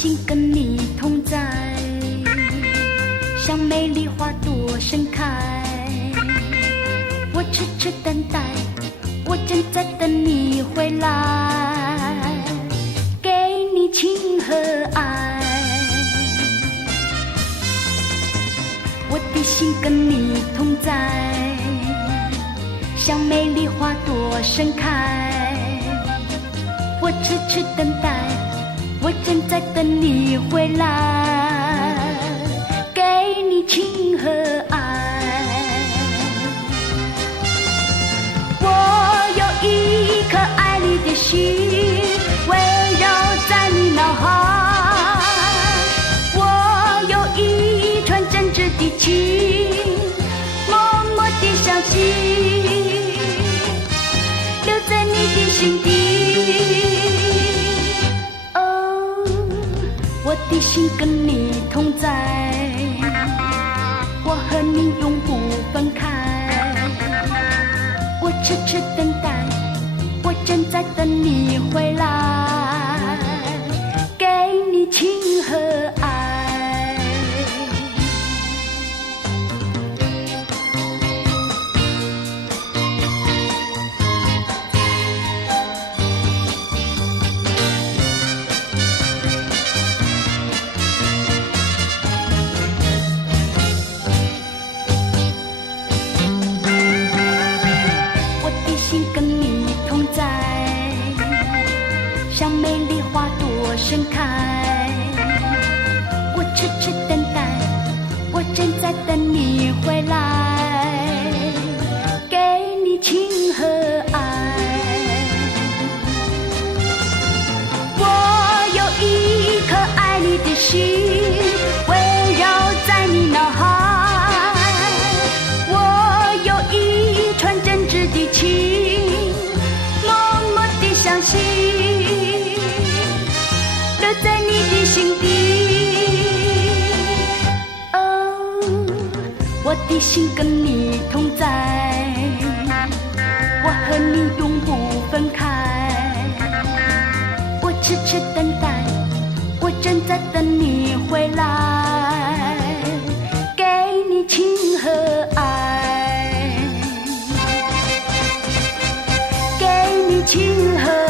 心跟你同在，像美丽花朵盛开。我痴痴等待，我正在等你回来，给你情和爱。我的心跟你同在，像美丽花朵盛开。我痴痴等待，我正在等你回来，给你情和爱。我有一颗爱你的心，围绕在你脑海。我有一串真挚的情，默默地相信，留在你的心底。我的心跟你同在，我和你永不分开。我痴痴等待，我正在等你回来，给你情和爱。心跟你同在，像美丽花朵盛开。我痴痴等待，我正在等你回来，给你情和爱。我有一颗爱你的心，围绕在你脑海。我有一串真挚的情，相信留在你的心底。我的心跟你同在，我和你永不分开。我痴痴等待，我正在等你回来，给你情和爱，给你情和爱。